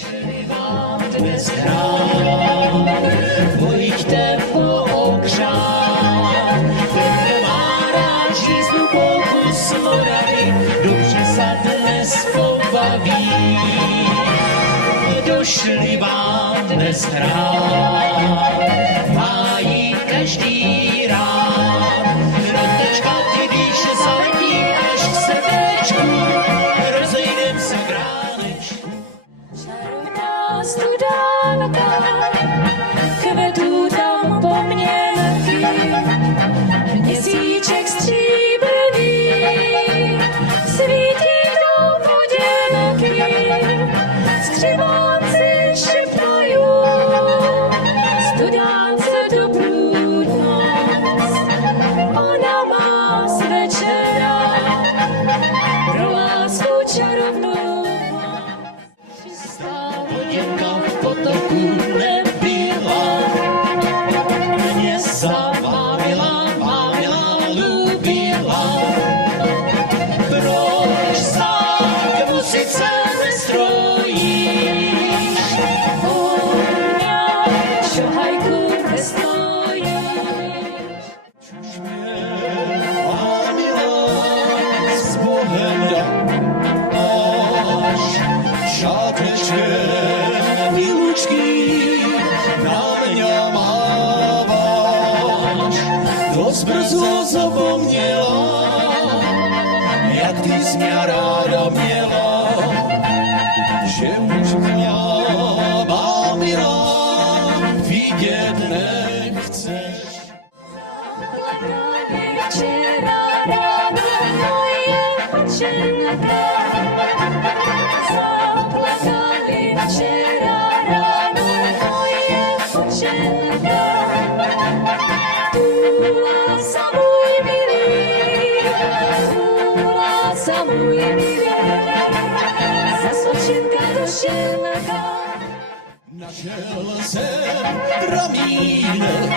Došli vám dnes hrát, pojďte pookřát. Ten, kdo má rád žíznu pokus Moravy, dobře se dnes pobaví. Došli vám dnes hrát, má jí každý rád. Rotečka, ty víš, že zaletí až k srdéčku, rozejdem se k ránečku. Čarovná studánka, kvetů tam pomnělky, měsíček stříbrný, svítí tam podělky, skřivánci šeptají, studánce dobrou noc, ona má z večera pro lásku čarovnou. Čistá voděnka v potoku nebyla, mě zabavila, bavila, lubila. Proč sám k musice nestrojíš? Ona šohajku nestojí. Už mě vámila s Bohem až šátečkem milučky na mě máváš. Dost brzo zapomněla, jak ty jsi mě ráda měla, že už mě vámila, vidět nechceš. Zaplakali včera ráno moje včelka. Zaplakali včera ráno moje včelka. Túlása můj milý, túlása můj milý, za sočenka do šelka. Našel jsem pramínek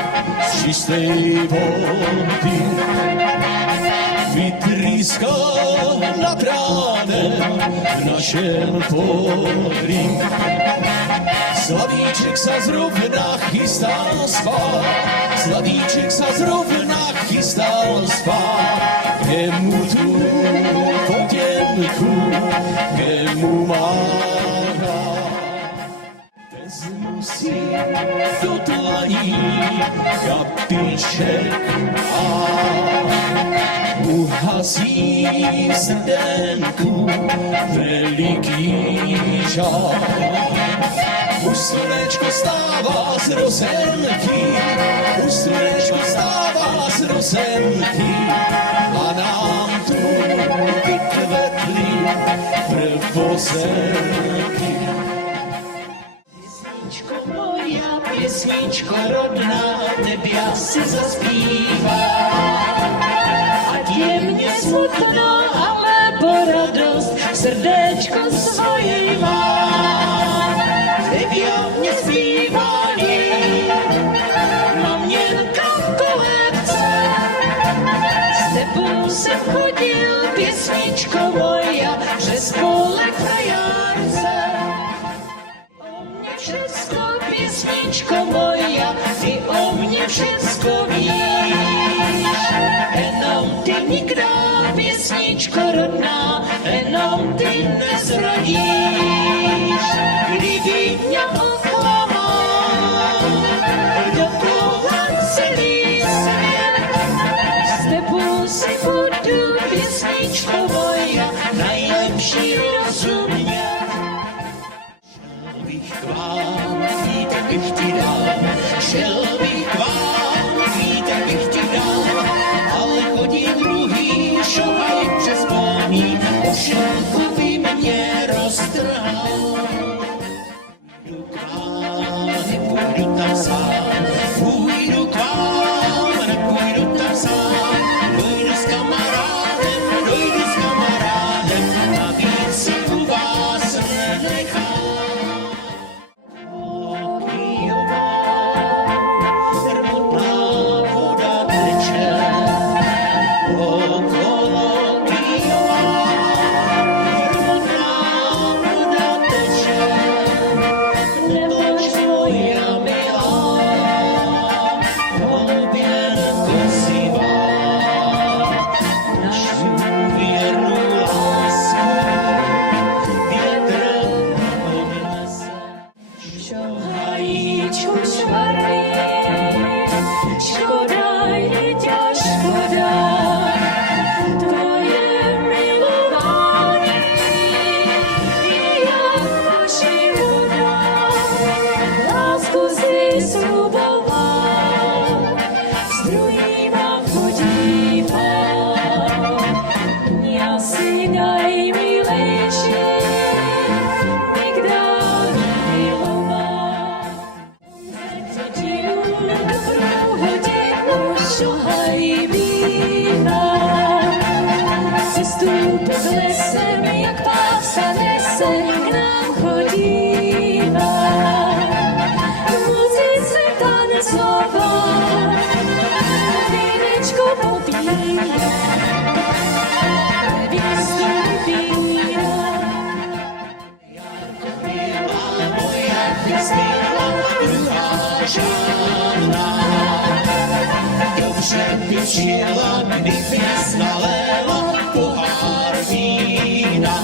z čistej vody, vytrýskal nad ránem v našem podrí. Slavíček sa zrovna chystal spát, Slavíček sa zrovna chystal spát, kde mu tu poděnku, kde mu má hrát. Musí do dlaní kapiček a uhasí zdenku veliký žár. Už slunečko stává z rozenky, už slunečko stává z rozenky a nám tu vykvetly prvozenky. Písničko moja, písničko rodná, tebe asi zaspívám. Ať je mne smutno, alebo radost, srdéčko svoje mám. Tebe mne zpívali, maměnka v kolébce. S tebou jsem chodil, písničko moja, přes pole krajárce. Všecko, písničko moja, ty o mně všecko víš. Jenom ty nikdo, písničko rodná, jenom ty nezrodíš. Kdyby mě oklamal dokola celý svět, s tebou si budu, písničko moja, najlepší rozumět. K vám, víte, bych ti dal, šel bych k vám, víte, bych ti dal, ale chodí druhý, šohaj přes polní, ošelku by mě roztrhal. Půjdu k vám, nepůjdu tam sám, půjdu k vám, nepůjdu tam sám, dojdu s kamarádem, navíc si u vás nenechám. tam chodíva, musí se tancovat, vínečko popírat, nevěstu vybírat. Byla moja hvězdila, druhá žádná. Dobře pěčila, kdyby naléla pohár vína.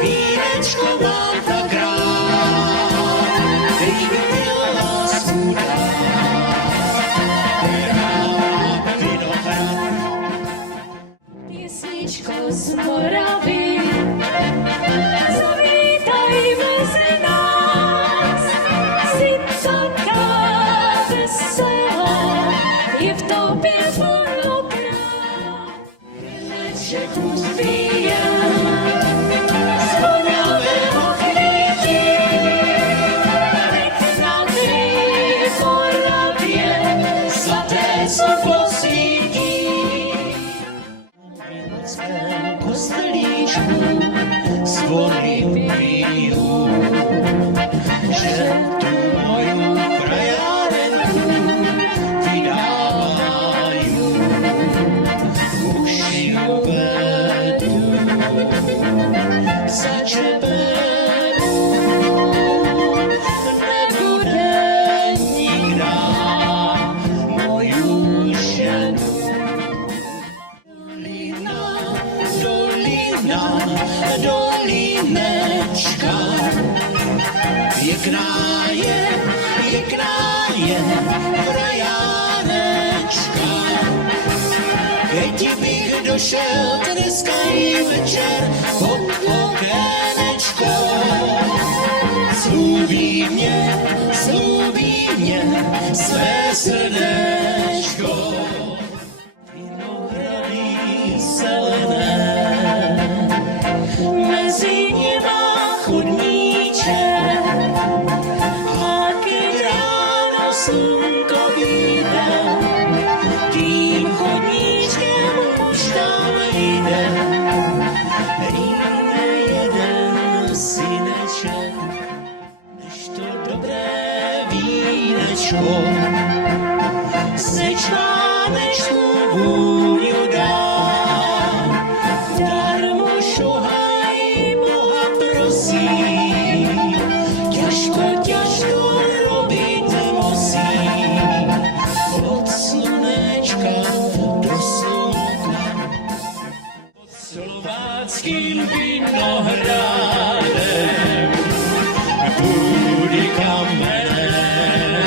Vínečko mám tak rád, kdyby byla schudá. Vinohrad. Písničko z Moravy, zavítaj mezi nás. Jsi taká veselá, je v tobě plno krás. Víneček uzbíjám z vonavého chvětí, nechaný v Moravě, Zlaté slunko svítí. V svém kostelíčku zvony pijou, že tu moju krajárenku vydávají. Už ji vedu za čeperu, nebude nikdo moju ženu. Dolinečka, pěkná je krajánečka. Keď bych došel dneska i večer pod okénečko, slúbí mě své srdéčko. Vinohrady zelené, mezi nima chodníček, a keď ráno slunko vyjde, tím chodníčkem už tam jde. Rýne jeden syneček, než to dobré vínečko, seč má, než mu vůňu dá. Darmo šohaj Boha prosí, ťažko robiť musí. Od slunečka do slunka, pod slováckým vinohradem, búdy kamenem,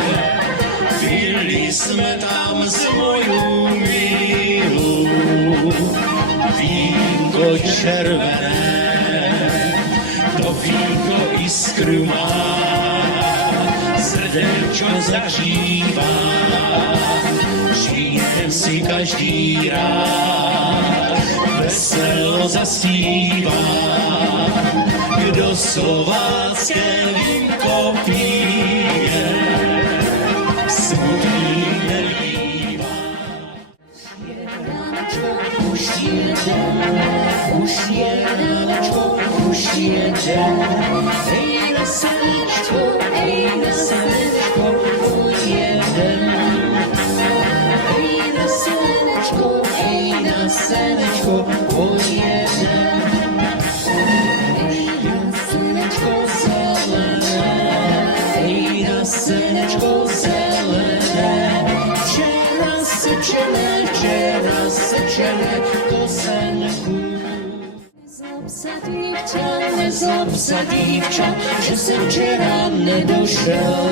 pili sme tam s moju milú. Vínko červené, to vínko iskru má, srdelčo zahřívá, žije si každý rád, veselo zaspívá. Kdo slovácké vínko pije, smutný nelívá. Už je ránečko, už jede. Ej na slnečko, pojedem. Ej na slnečko, pojedem. Ej na slnečko zelené, ej na slnečko zelené. Včera sečené kosenku. Nezlob sa dívča, že jsem včera nedošel.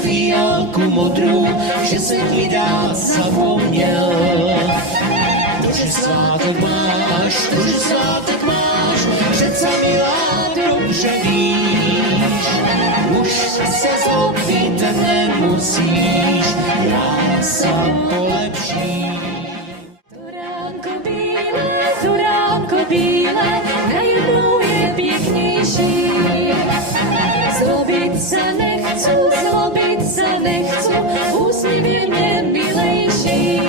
Fialku modrou, že jsem ti dát zapomněl. To, že svátek máš, přece milá dobře víš. Už se zlobit nemusíš, já se polepším. Turánko bílé, najednou je pěknější. Zlobit se nechcu, úsměv je milejší.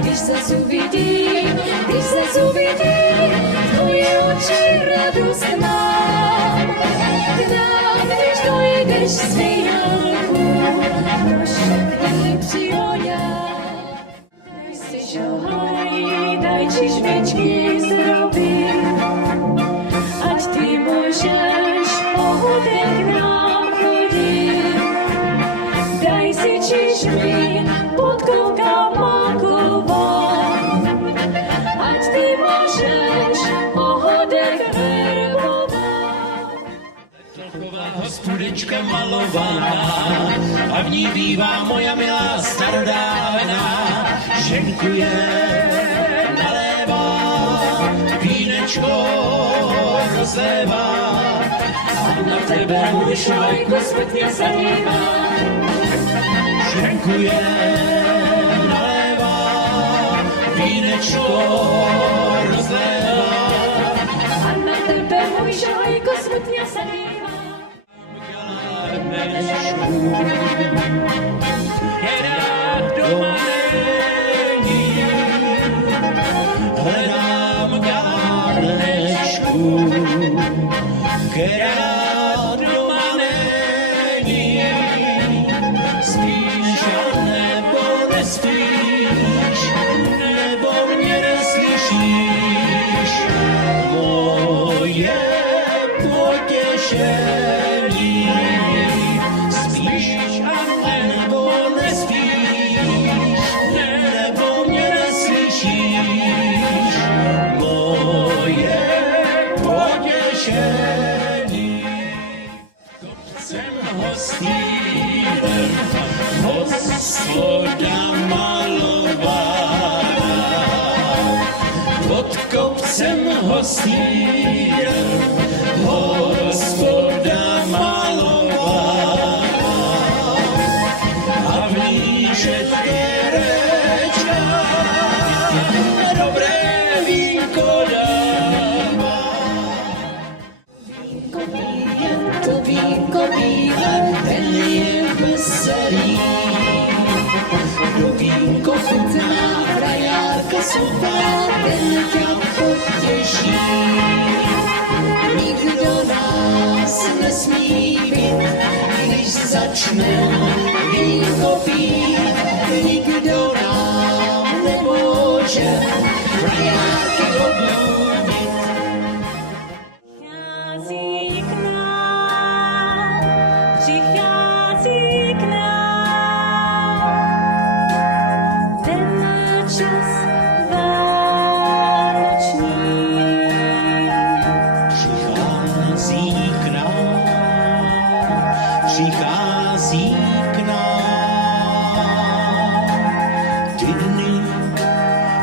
Když zas uvidím uvidí, tvoje oči radost mám. K nám, když dojdeš z výjálku, prošakni přihoňa. Daj si šohaj, daj čižmičky zrobí, ať ty můžeš pohodě k nám chodit. Daj si čižmy pod koukama kovám, ať ty můžeš pohodě verbovat. Celková hospůdečka malovaná a v ní bývá moja milá starodávná. Ženkuje, nalévá, vínečko rozlévá a na tebe můj švajko smutně zadívá. Ženkuje, nalévá, vínečko rozlévá A na tebe můj švajko smutně zadívá. Hledám galánečku, která doma není. Spíš a nebo nespíš, nebo mě neslyšíš. Moje potěšení. Spíš a nebo nespíš, nebo mě neslyšíš. Moje potěšení. Kopcem hostýrem, hospoda malovaná. Pod kopcem hostýrem, hospoda malovaná. A v ní šetkerečka dobré vínko dává. To vínko bílé, ten je veselý. To vínko chutná, frajárka suchá, ten tě potěší. Nikdo nás nesmí být, když začneme vínko pít. Nikdo nám nemůže frajárky odnudit. Přichází k nám ten čas vánoční. Přichází k nám, přichází k nám ty dny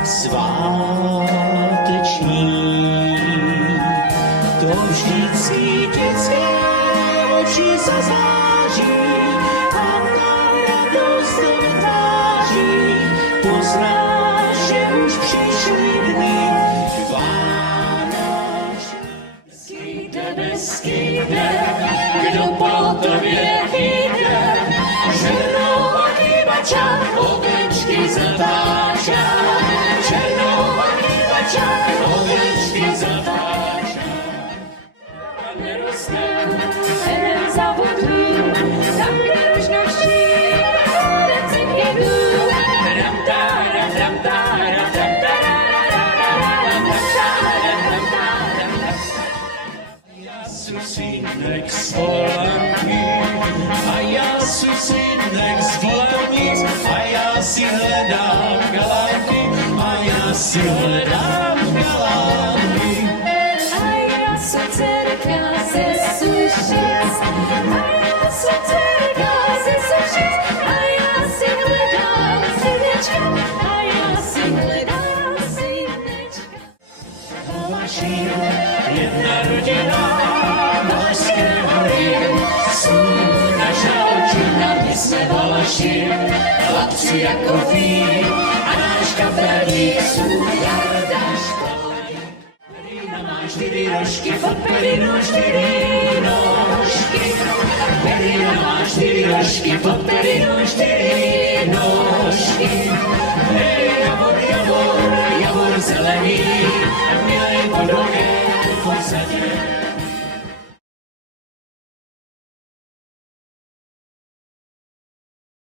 sváteční. To vždycky dětské oči zazáří a ta radost do tváří. Poznáš, že už přišly dny vánoční. Skýde, kdo po tobě jde, černou chýbača, ovečky zatáča. Černou chýbača, ovečky zatáča. Tam neroste jeden zavodlý, tam, kde ružnočí, hledci chybů. Ram tára, ram tára, ram tára, ram tára, ram tára. Já jsem synek z Polanky a já jsem synek z Víkovic a já si hledám galánky a já si hledám galánky. A já jsem dcerka ze Sušic, a já jsem dcerka ze Sušic, a já si hledám synečka, a já si hledám synečka. Valašín, jedna rodina, Valašské hory, jsou naša očina, my jsme Valašín, chlapci jako ví, a náš kapelník jsou Jarda Školník. Perina má 4 rožky, pod perinu 4 nožky. Perina má 4 rožky, pod perinu 4 nožky. Hej, javor, javor, javor zelený, sadě.